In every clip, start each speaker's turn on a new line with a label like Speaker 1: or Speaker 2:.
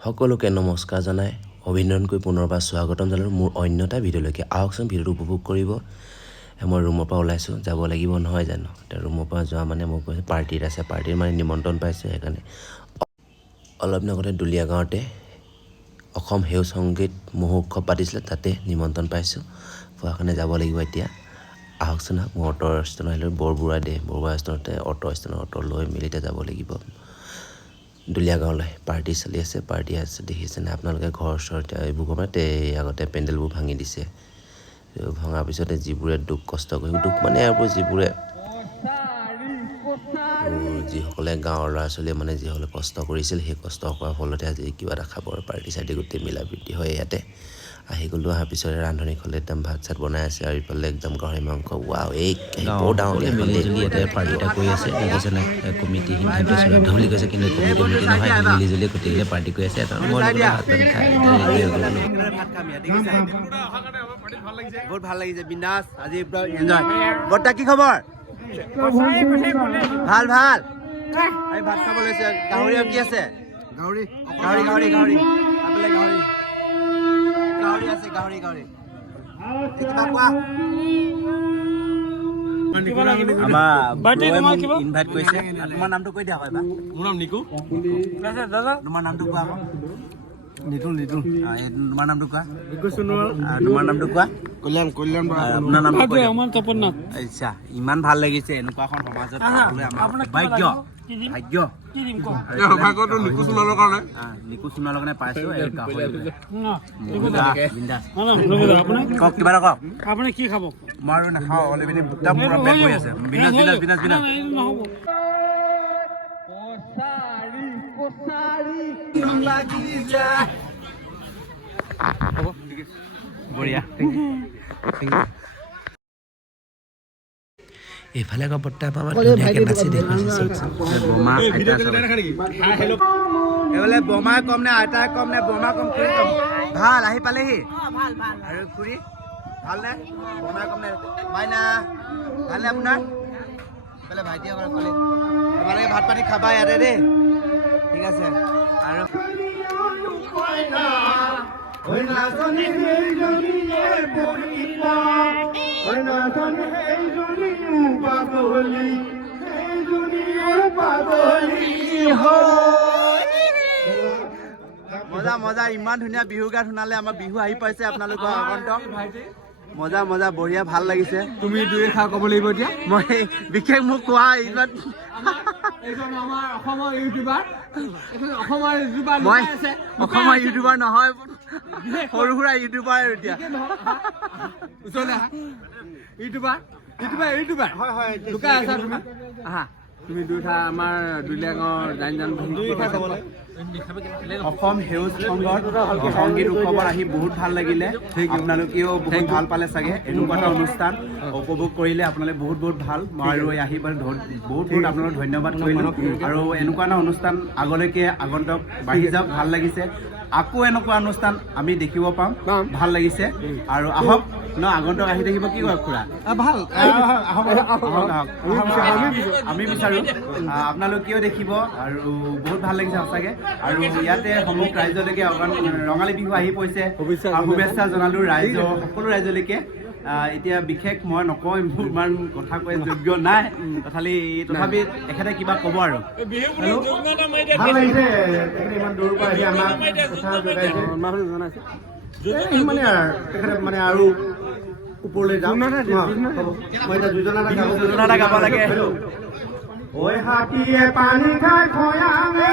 Speaker 1: সকলোকে নমস্কাৰ জনাই। অভিনন্দন কৰি পুনৰবাৰ স্বাগতম জনালোঁ। মোৰ অন্য এটা ভিডিঅ'লৈকে আহকচোন। ভিডিঅ'টো উপভোগ কৰিব। মই ৰুমৰ পৰা ওলাইছোঁ যাব লাগিব নহয় জানো? এতিয়া ৰুমৰ পৰা যোৱা মানে মোক কৈছে পাৰ্টিত আছে পাৰ্টিৰ মানে নিমন্ত্ৰণ পাইছোঁ সেইকাৰণে। অলপ দিন আগতে দুলীয়া গাঁৱতে অসম সেউজ সংগীত মহোৎসৱ পাতিছিলে তাতে নিমন্ত্ৰণ পাইছোঁ। পোৱাৰ কাৰণে যাব লাগিব এতিয়া। আহকচোন আহক মই অ'টো ষ্টেণ্ড আহিলোঁ বৰবৰুৱা দে বৰবৰুৱা ষ্টেণ্ডতে অ'টো ষ্টেণ্ডত অ'টো লৈ মেলি এতিয়া যাব লাগিব। দুলীয়া গাঁৱলৈ পাৰ্টি চলি আছে পাৰ্টি আছে দেখিছেনে আপোনালোকে ঘৰ ওচৰতে এইবোৰ গমতে আগতে পেণ্ডেলবোৰ ভাঙি দিছে। ভঙাৰ পিছতে যিবোৰে দুখ কষ্ট কৰি দুখ মানে এইবোৰ যিবোৰে যিসকলে গাঁৱৰ ল'ৰা ছোৱালীয়ে মানে যিসকলে কষ্ট কৰিছিল সেই কষ্ট কৰাৰ ফলতে আজি কিবা এটা খাবৰ পাৰ্টি চাৰ্টি গোটেই মিলা প্ৰীতি হয় ইয়াতে। আহি গ'লোঁ অহাৰ পিছতে ৰান্ধনীখলে একদম ভাত চাত বনাই আছে আৰু ইফালে একদম গাহৰি মাংস ৱাও এই বৰ ডাঙৰকৈ মিলি জুলি ইয়াতে পাৰ্টি এটা কৰি আছে। দেখিছেনে কমিটি সিদ্ধান্ত শ্ৰাদ্ধ বুলি কৈছে কিন্তু কমিটি কমিটি নহয় মিলি জুলি গোটেইকেইটা পাৰ্টি কৰি আছে। এটা মই লগতে ভাত পানী খাই
Speaker 2: বহুত ভাল লাগিছে বিন্দাছ আজি এনজয় বৰ্তা কি খবৰ? ভাল ভাল। আমি ভাত খাব লৈছে। গাহৰি আৰু কি আছে। গাহৰি। গাহৰি গাহৰি গাহৰি। আপোনালোকে গাহৰি। গাহৰি আছে গাহৰি গাহৰি। এই কিবা কোৱা? আমাৰ ইনভাইট কৰিছে। আৰু তোমাৰ নামটো কৈ দিয়া হয় বা
Speaker 3: মোৰ নাম নিকু।
Speaker 2: তোমাৰ নামটো কোৱা আকৌ। নিতুল নিতুল। তোমাৰ নামটো কোৱা? তোমাৰ নামটো কোৱা?
Speaker 3: কল্যাণ কল্যাণ নাম
Speaker 2: আচ্ছা ইমান ভাল লাগিছে এনেকুৱা এখন সমাজত ভাগ্য মই বিন্দাছ বিন্দাছ বঢ়িয়া
Speaker 1: এইফালে বৰ্তা আমাৰ ধুনীয়াকৈ নাচি দেখুৱাইছে
Speaker 2: বোমা আইতা এইফালে বোমা কম নে আইতা কম নে বোমা কম খুৰী কম। ভালো আহি পালেহি। আৰু খুৰী ভালনে বোমা কম নে? মাইনা ভালনে আপোনাৰ? এইফালে ভাইটিসকলে ক'লে। তোমালোকে ভাত পানী খাবা ইয়াতে দেই। ঠিক আছে। আৰু
Speaker 4: ওই নাচনি জনীয়ে পৰিলা ওই নাচনি জনীয়ে পাগলী। সেই জনীয়ে পাগলী।
Speaker 2: মজা মজা ইমান ধুনীয়া বিহু গান শুনালে আমাৰ বিহু আহি পাইছে আপোনালোকৰ আগন্তক। মজা মজা বঢ়িয়া ভালো লাগিছে।
Speaker 3: তুমি দুই এষাৰ ক'ব লাগিব এতিয়া।
Speaker 2: মই বিশেষ মোক কোৱা ইমান
Speaker 3: এইজন আমাৰ অসমৰ ইউটিউবাৰ। এইখন অসমৰ ইউটিউবাৰ
Speaker 2: মই অসমৰ ইউটিউবাৰ নহয় সৰু সুৰা ইউটিউবাৰ এতিয়া।
Speaker 3: ইউটিউবাৰ? YouTuber YouTuber. হয় হয় লুকাই আছা তুমি? আহা। তুমি দুইটা আমাৰ গাঁৱৰ জান জান
Speaker 2: অসম সেউজ সংঘৰ সংগীত উৎসৱত আহি বহুত ভালো লাগিলে। আপোনালোকেও বহুত ভালো পালে চাগে। এনেকুৱা এটা অনুষ্ঠান। উপভোগ কৰিলে আপোনালোকে বহুত বহুত ভালো। আৰু আহি ধন- বহুত বহুত আপোনালোক ধন্যবাদ কৰিলোঁ। আৰু এনেকুৱা এটা অনুষ্ঠান আগলৈকে আগন্তক বাঢ়ি যাওক ভালো লাগিছে। আকৌ এনেকুৱা অনুষ্ঠান আমি দেখিব পাম। ভালো লাগিছে। আৰু আহক। ন আগন্তক আহি থাকিব কি কয় খুৰা
Speaker 3: ভাল।
Speaker 2: আমি বিচাৰোঁ আহ, আপোনালোকেও দেখিব আৰু বহুত ভাল লাগিছে সঁচাকে আৰু ইয়াতে সমূহ ৰাইজলৈকে ৰঙালী বিহু আহি পৰিছে আৰু শুভেচ্ছা জনালোঁ ৰাইজ সকলো ৰাইজলৈকে এতিয়া বিশেষ মই নকওঁ ইমান কথা কৈ যোগ্য নাই তথাপি তথাপি তেখেতে কিবা ক'ব আৰু হেল্ল'
Speaker 4: ভাল লাগিছে তেখেতে ইমান দূৰৰ পৰা আহি আমাক উৎসাহ যোগাইছে এই মানে আৰু তেখেতে মানে আৰু ওপৰলৈ যাওঁ। মই এতিয়া যোজনা এটা গাব
Speaker 2: লাগে।
Speaker 4: ঐ হাতীয়ে পানী খাই খয়াঙে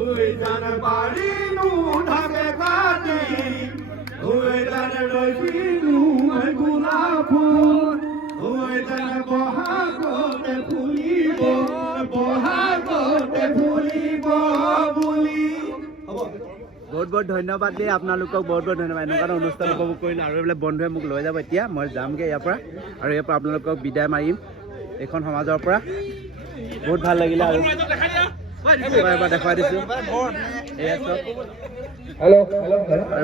Speaker 4: ওই জান বাড়ি নু ঢাকে কাটি ওই জান রইছি নু গোলাপ ফুল ওই জান বহাগতে ফুলিব বহাগতে ফুলিব বুলি।
Speaker 2: বহুত বহুত ধন্যবাদ দেই আপোনালোকক, বহুত বহুত ধন্যবাদ। এনেকুৱা এটা অনুষ্ঠান উপভোগ কৰিলোঁ আৰু এইবিলাক বন্ধুৱে মোক লৈ যাব এতিয়া। মই যামগৈ ইয়াৰ পৰা আৰু ইয়াৰ পৰা আপোনালোকক বিদায় মাৰিম। এইখন সমাজৰ পৰা। বহুত ভালো লাগিলে আৰু।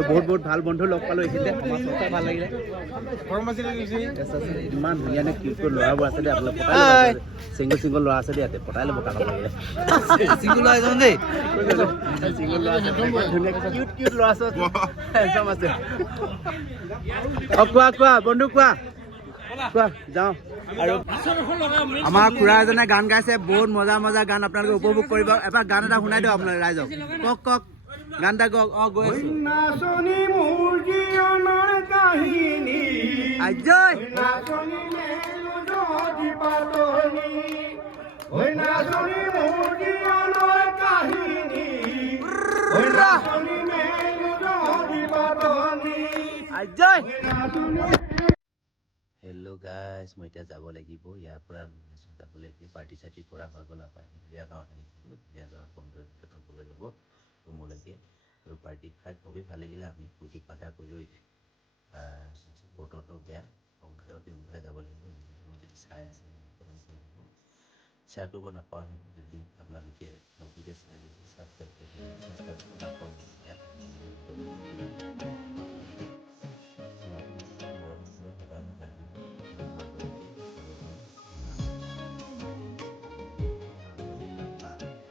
Speaker 2: বহুত বহুত ভালো বন্ধু লগ পালোঁ এইখিনিতে। সঁচাই ভালো লাগিলে। ইমান ধুনীয়া নে কিউট কিউট ল'ৰাবোৰ আছে দেই আপোনালোক পতাই ল'ব চিংগল চিংগল ল'ৰা আছে দেই ইয়াতে পতাই ল'ব কাকত লাগিলে চিংগল ল'ৰা এজন দেই। চিংগল ল'ৰা আছে কিউট কিউট ল'ৰা আছে। চব আছে। অ কোৱা কোৱা বন্ধু কোৱা? যাওঁ। আৰু আমাৰ খুৰা এজনে গান গাইছে বহুত মজা মজা গান আপোনালোকে উপভোগ কৰিব। এবাৰ গান এটা শুনাই দিয়ক আপোনালোকে ৰাইজক। কওক কওক গান এটা কওক। অ গৈ আজয়
Speaker 1: গাইজ মই এতিয়া যাব লাগিব ইয়াৰ পৰা যাবলৈ পাৰ্টি চাৰ্টি কৰা হৈ গ'ল যাব আৰু পাৰ্টি খাই খুবেই ভাল লাগিলে আমি ফূৰ্তি ফাৰ্তা কৰি বতৰটো বেয়া সংসাৰত যাব লাগিব চাই আছে শ্বেয়াৰ কৰিব নাপাওঁ যদি আপোনালোকে নতুনকৈ চাই কৰি ছাবস্ক্ৰাইব কৰিব নাপাওঁ